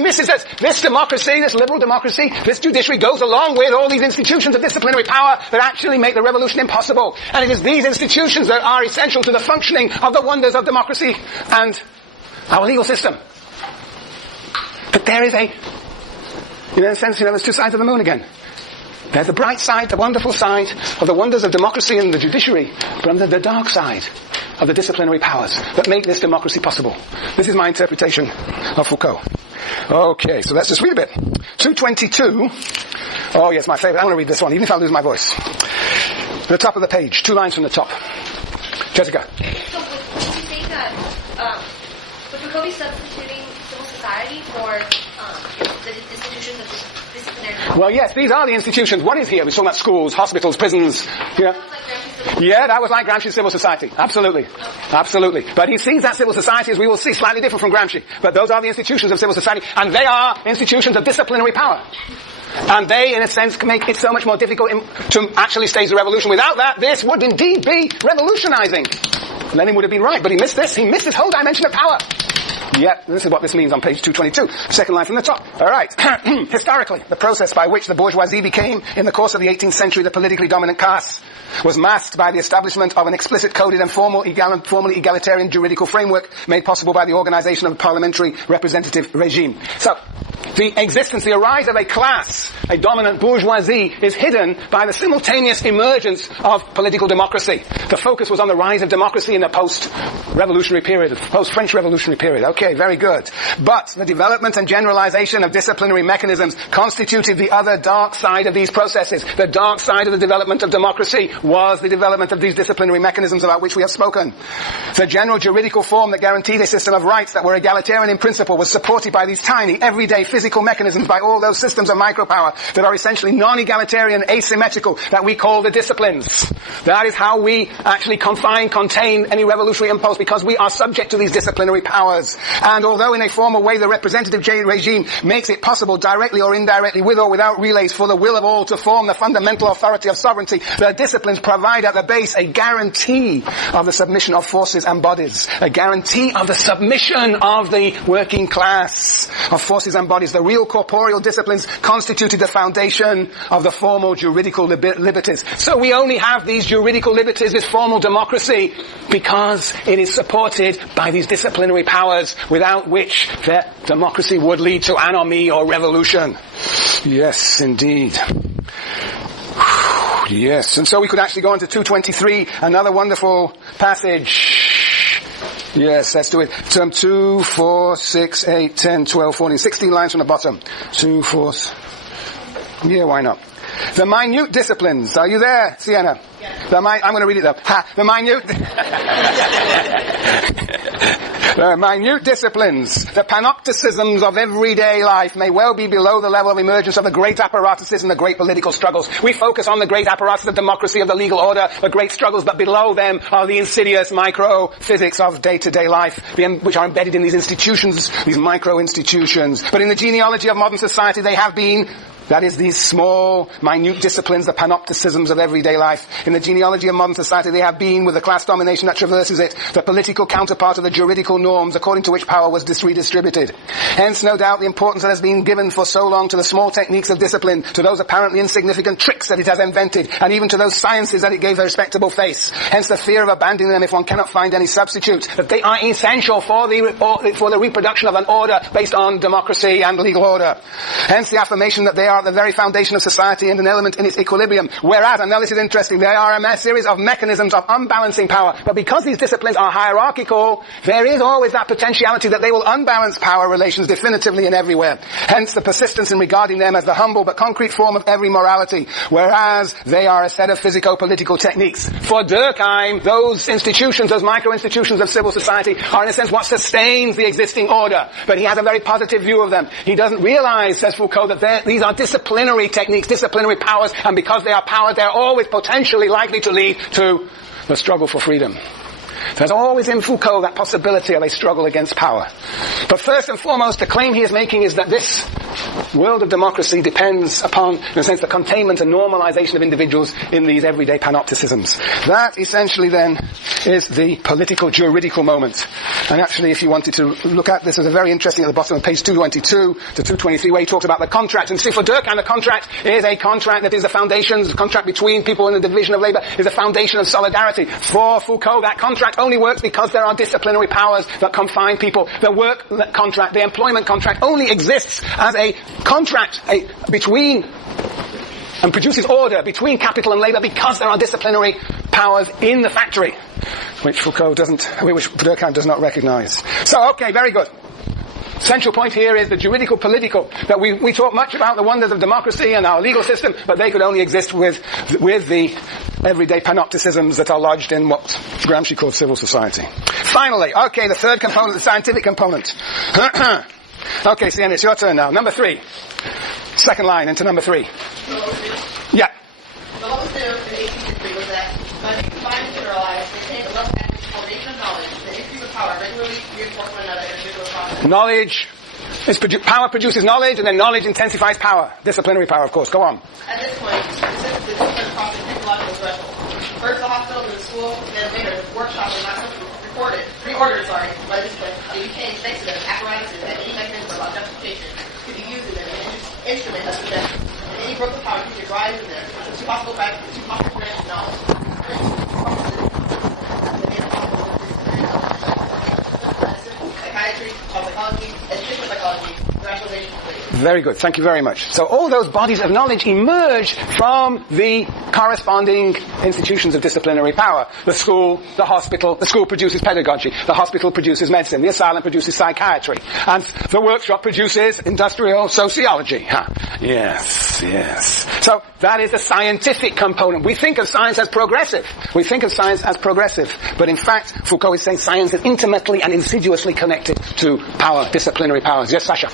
misses that this democracy, this liberal democracy, this judiciary goes along with all these institutions of disciplinary power that actually make the revolution impossible. And it is these institutions that are essential to the functioning of the wonders of democracy and our legal system. But there is in a sense, there's two sides of the moon again. There's the bright side, the wonderful side of the wonders of democracy and the judiciary, but the dark side of the disciplinary powers that make this democracy possible. This is my interpretation of Foucault. Okay, so let's just read a bit. 222. Oh yes, my favorite. I'm going to read this one, even if I lose my voice. At the top of the page, 2 lines from the top. Jessica. So would you say that would Foucault be substituting civil society for the institutions of disciplinary? Well, yes, these are the institutions. What is here? We're talking about schools, hospitals, prisons. Yeah, that was like Gramsci's civil society. Absolutely. Okay. Absolutely. But he sees that civil society, as we will see, slightly different from Gramsci. But those are the institutions of civil society, and they are institutions of disciplinary power. And they, in a sense, can make it so much more difficult to actually stage the revolution. Without that, this would indeed be revolutionizing. Lenin would have been right, but he missed this. He missed this whole dimension of power. Yep, this is what this means on page 222. Second line from the top. All right. Historically, the process by which the bourgeoisie became, in the course of the 18th century, the politically dominant class, was masked by the establishment of an explicit coded and formally egalitarian juridical framework made possible by the organization of a parliamentary representative regime. So, the rise of a class, a dominant bourgeoisie, is hidden by the simultaneous emergence of political democracy. The focus was on the rise of democracy in the post-revolutionary period, post-French revolutionary period. Okay, very good. But the development and generalization of disciplinary mechanisms constituted the other dark side of these processes. The dark side of the development of democracy was the development of these disciplinary mechanisms about which we have spoken. The general juridical form that guaranteed a system of rights that were egalitarian in principle was supported by these tiny, everyday physical mechanisms, by all those systems of micropower that are essentially non-egalitarian, asymmetrical, that we call the disciplines. That is how we actually contain any revolutionary impulse, because we are subject to these disciplinary powers. And although in a formal way the representative regime makes it possible, directly or indirectly, with or without relays, for the will of all to form the fundamental authority of sovereignty, the disciplines provide at the base a guarantee of the submission of forces and bodies, a guarantee of the submission of the working class, of forces and bodies. The real corporeal disciplines constituted the foundation of the formal juridical liberties. So we only have these juridical liberties, this formal democracy, because it is supported by these disciplinary powers, without which the democracy would lead to anomie or revolution. Yes, indeed. Yes, and so we could actually go on to 223, another wonderful passage. Yes, let's do it. Term 2, 4, 6, 8, 10, 12, 14, 16 lines from the bottom. 2, 4, yeah, why not? The minute disciplines. Are you there, Sienna? Yes. I'm going to read it though. The minute disciplines, the panopticisms of everyday life may well be below the level of emergence of the great apparatuses and the great political struggles. We focus on the great apparatus of democracy, of the legal order, the great struggles, but below them are the insidious micro-physics of day-to-day life, which are embedded in these institutions, these micro-institutions. But in the genealogy of modern society, they have been, that is, these small, minute disciplines, the panopticisms of everyday life. In the genealogy of modern society, they have been, with the class domination that traverses it, the political counterpart of the juridical norms according to which power was redistributed. Hence, no doubt, the importance that has been given for so long to the small techniques of discipline, to those apparently insignificant tricks that it has invented, and even to those sciences that it gave a respectable face. Hence, the fear of abandoning them if one cannot find any substitute. That they are essential for the reproduction of an order based on democracy and legal order. Hence, the affirmation that they are the very foundation of society and an element in its equilibrium. Whereas, and now this is interesting, they are a series of mechanisms of unbalancing power. But because these disciplines are hierarchical, there is always that potentiality that they will unbalance power relations definitively and everywhere. Hence the persistence in regarding them as the humble but concrete form of every morality, whereas they are a set of physico-political techniques. For Durkheim, those institutions, those micro-institutions of civil society, are in a sense what sustains the existing order. But he has a very positive view of them. He doesn't realize, says Foucault, that these are disciplinary techniques, disciplinary powers, and because they are powers, they're always potentially likely to lead to the struggle for freedom. There's always in Foucault that possibility of a struggle against power. But first and foremost, the claim he is making is that this world of democracy depends upon, in a sense, the containment and normalization of individuals in these everyday panopticisms. That essentially then is the political juridical moment. And actually, if you wanted to look at this, there's a very interesting at the bottom of page 222 to 223 where he talks about the contract. And see, for Durkheim, the contract is a contract that is the foundations, the contract between people in the division of labor is a foundation of solidarity. For Foucault, that contract only works because there are disciplinary powers that confine people. The work contract, the employment contract only exists as a contract between and produces order between capital and labor because there are disciplinary powers in the factory, which Durkheim does not recognize. So, okay, very good. Central point here is the juridical political, that we talk much about the wonders of democracy and our legal system, but they could only exist with the everyday panopticisms that are lodged in what Gramsci called civil society. Finally, okay, the third component, the scientific component. Okay, Sienna, it's your turn now. Number 3. Second line into number 3. Yeah. So what was new in the 18th century was that by being combined and generalized, they take a less active foundation of knowledge, the increase of power regularly reinforce one another in individual process. Knowledge power produces knowledge, and then knowledge intensifies power. Disciplinary power, of course. Go on. At this point, the discipline crosses technological threshold. First the hospital, then the school, and then later the workshop and not pre-ordered, by discipline. They became, thanks to them, apparatuses that any mechanism of justification could be used in them, an instrument of possession. And any growth of power could rise in them. Two possible branches of knowledge. Psychiatry, psychology, educational psychology, rationalization. Very good. Thank you very much. So all those bodies of knowledge emerge from the corresponding institutions of disciplinary power. The school, the hospital. The school produces pedagogy. The hospital produces medicine. The asylum produces psychiatry. And the workshop produces industrial sociology. Yes, yes. So that is the scientific component. We think of science as progressive. But in fact, Foucault is saying science is intimately and insidiously connected to power, disciplinary powers. Yes, Sasha?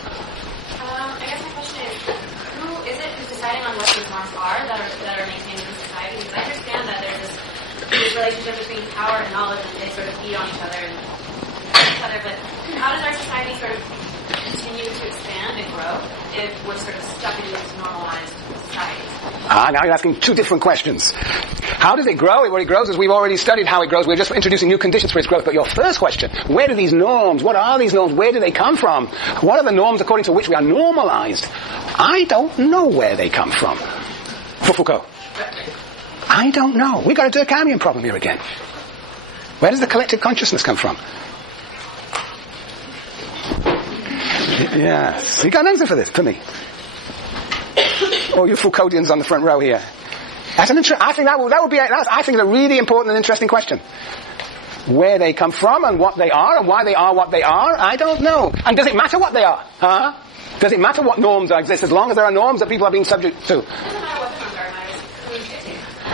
Relationship between power and knowledge, and they sort of feed on each other and each other, but how does our society sort of continue to expand and grow if we're sort of stuck in this normalized society? Now you're asking two different questions. How does it grow? Where it grows, as we've already studied how it grows. We're just introducing new conditions for its growth. But your first question, where do these norms, what are these norms, where do they come from? What are the norms according to which we are normalized? I don't know where they come from. For Foucault. I don't know. We've got a Durkheimian problem here again. Where does the collective consciousness come from? Yes. You got an answer for this, for me? Or you Foucauldians on the front row here? That's an I think that would be a really important and interesting question. Where they come from and what they are and why they are what they are, I don't know. And does it matter what they are? Does it matter what norms exist as long as there are norms that people are being subject to?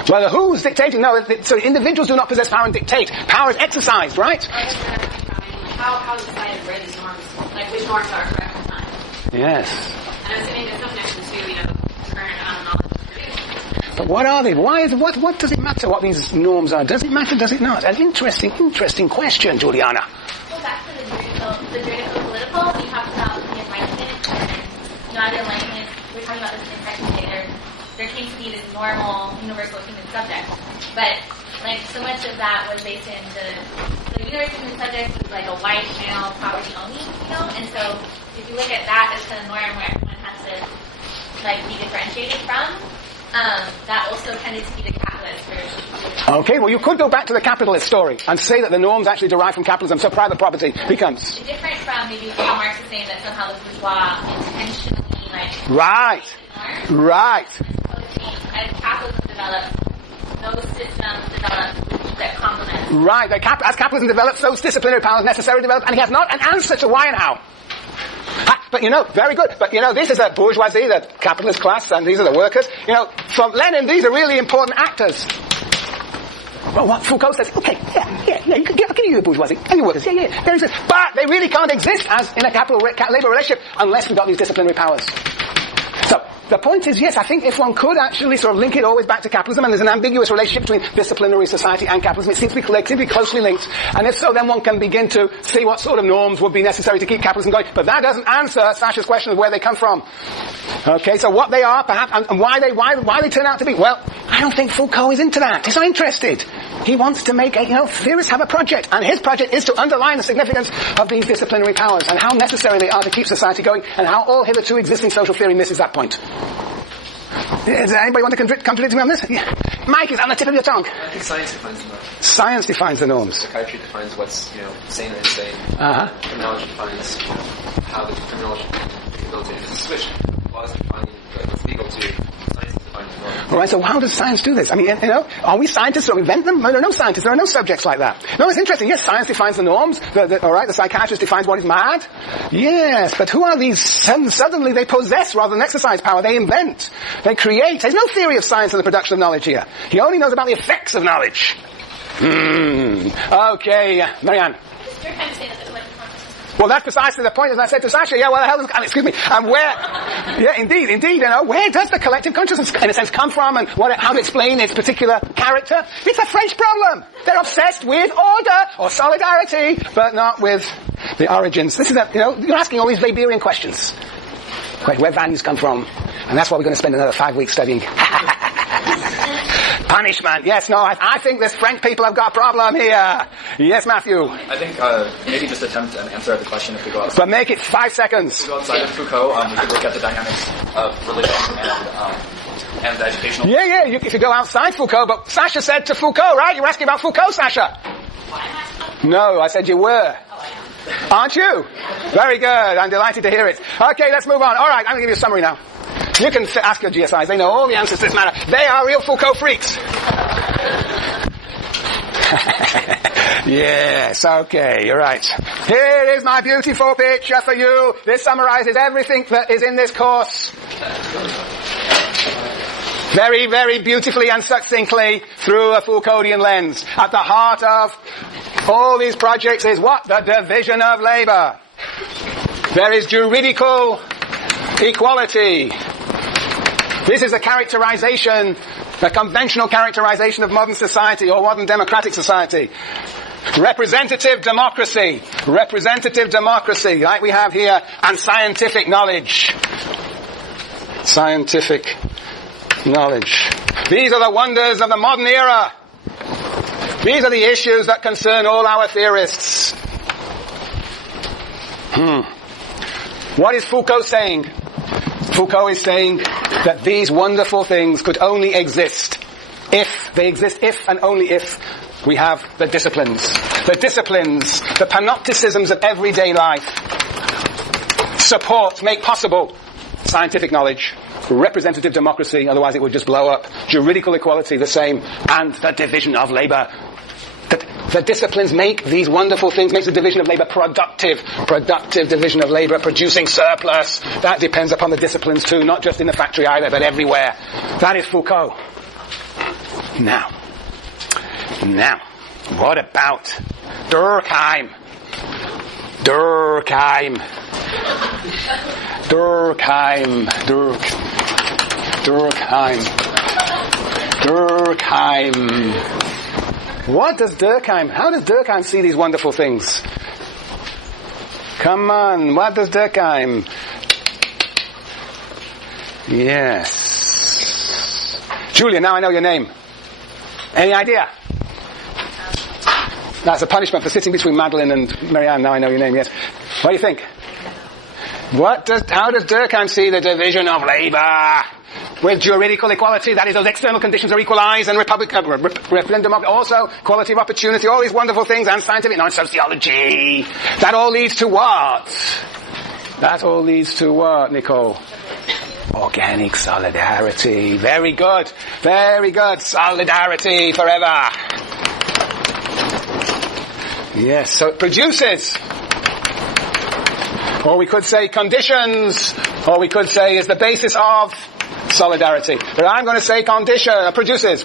Well, the who's dictating? No, so individuals do not possess power and dictate. Power is exercised, right? How decided where these norms, like which norms are correct at the time? Yes. And I'm assuming there's no connection to, current amount of knowledge produced. But what are they? What does it matter what these norms are? Does it matter, does it not? An interesting question, Juliana. Well, back to the juridical political, we talked about the enlightenment and not enlightenment. We're talking about this enlightenment later. There came to be this normal, universal human subject. But, so much of that was based in the universal human subject was like a white, male, property only, And so, if you look at that as kind of norm where everyone has to, be differentiated from, that also tended to be the catalyst for... Okay, well you could go back to the capitalist story and say that the norms actually derive from capitalism, so private property becomes... Different from maybe how Marx is saying that somehow the bourgeois intentionally, Right. As capitalism develops, those systems develop that complement. Right. As capitalism develops, those disciplinary powers necessarily develop, and he has not an answer to why and how. But very good. But this is the bourgeoisie, the capitalist class, and these are the workers. From Lenin, these are really important actors. Well, what Foucault says, okay, I'll give you the bourgeoisie and your workers, there exists. But they really can't exist as in a capital-labor relationship unless we've got these disciplinary powers. So, the point is, yes, I think if one could actually sort of link it always back to capitalism, and there's an ambiguous relationship between disciplinary society and capitalism, it seems to be closely linked. And if so, then one can begin to see what sort of norms would be necessary to keep capitalism going. But that doesn't answer Sasha's question of where they come from. Okay, so what they are, perhaps, and why they turn out to be. Well, I don't think Foucault is into that. He's not interested. He wants to make theorists have a project, and his project is to underline the significance of these disciplinary powers and how necessary they are to keep society going, and how all hitherto existing social theory misses that point. Does anybody want to contradict me on this? Yeah. Mike is on the tip of your tongue. I think science defines the norms. Science defines the norms. Psychiatry defines what's, sane and insane. Criminology defines, how the criminology can go to switch. Laws define what's legal to. Science defines the norms. All right, so how does science do this? I mean, are we scientists or invent them? No, there are no scientists. There are no subjects like that. No, it's interesting. Yes, science defines the norms. All right, the psychiatrist defines what is mad. Yes, but who are these? Suddenly they possess rather than exercise power. They invent. They create. There's no theory of science and the production of knowledge here. He only knows about the effects of knowledge. Okay, Marianne. You're kind of saying that the collective consciousness. Well, that's precisely the point, as I said to Sasha. Yeah, well, excuse me. And where, yeah, indeed, where does the collective consciousness, in a sense, come from, and how to explain its particular character? It's a French problem. They're obsessed with order or solidarity, but not with the origins. This is you're asking all these Weberian questions. Where values come from. And that's why we're going to spend another 5 weeks studying. Punishment. Yes, no, I think this French people have got a problem here. Yes, Matthew. I think maybe just attempt an answer at the question if we go outside. But make it 5 seconds. If we go outside of Foucault, we could look at the dynamics of religion and the educational... Yeah, you could go outside Foucault, but Sasha said to Foucault, right? You were asking about Foucault, Sasha. No, I said you were. Aren't you? Very good. I'm delighted to hear it. Okay, let's move on. All right, I'm going to give you a summary now. You can ask your GSIs. They know all the answers to this matter. They are real Foucault freaks. Yes, okay, you're right. Here is my beautiful picture for you. This summarizes everything that is in this course. Very, very beautifully and succinctly through a Foucauldian lens. At the heart of all these projects is what? The division of labor. There is juridical equality. This is a characterization, a conventional characterization of modern society or modern democratic society. Representative democracy, like we have here, and scientific knowledge. Scientific knowledge. These are the wonders of the modern era. These are the issues that concern all our theorists. What is Foucault saying? Foucault is saying that these wonderful things could only exist if and only if we have the disciplines, the panopticisms of everyday life, support, make possible scientific knowledge, representative democracy, otherwise it would just blow up, juridical equality, the same, and the division of labor. The disciplines make these wonderful things, makes the division of labor productive division of labor, producing surplus. That depends upon the disciplines too, not just in the factory either, but everywhere. That is Foucault. Now, what about Durkheim? Durkheim. What does how does Durkheim see these wonderful things? Come on, what does Durkheim? Yes. Julia, now I know your name. Any idea? That's a punishment for sitting between Madeline and Marianne. Now I know your name, yes. What do you think? How does Durkheim see the division of labor? With juridical equality, that is, those external conditions are equalized, and referendum, also quality of opportunity, all these wonderful things, and scientific knowledge, sociology. That all leads to what? Nicole? Organic solidarity. Very good. Solidarity forever. Yes, so it produces. Or we could say conditions, or we could say is the basis of solidarity. But I'm going to say produces.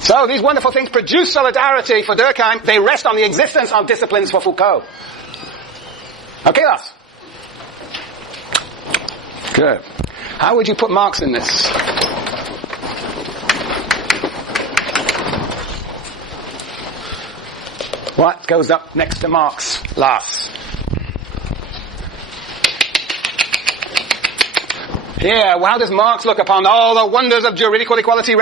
So these wonderful things produce solidarity for Durkheim. They rest on the existence of disciplines for Foucault. Okay, Lars? Good. How would you put Marx in this? What goes up next to Marx? Last. Here, how does Marx look upon all the wonders of juridical equality?